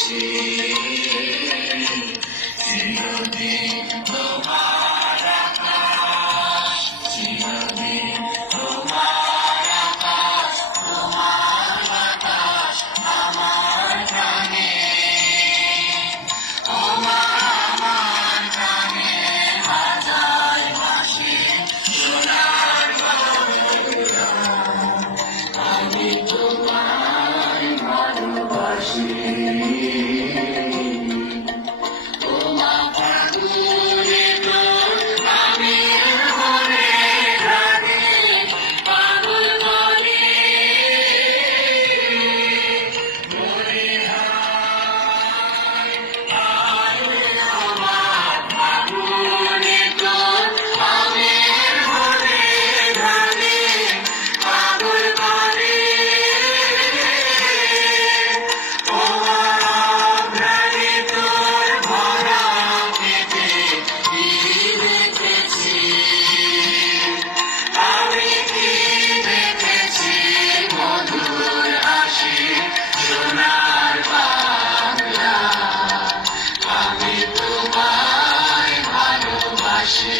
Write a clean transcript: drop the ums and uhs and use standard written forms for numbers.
ভালোবাসি চিরদিন তোমার আকাশ, চিরদিন তোমার আকাশ, তোমার বাতাস আমার প্রাণে, আমার প্রাণে বাজায় বাঁশি সোনার বাংলা। আমি তোমায় ভালোবাসি। সোনার বাংলা, আমি তোমায় ভালোবাসি।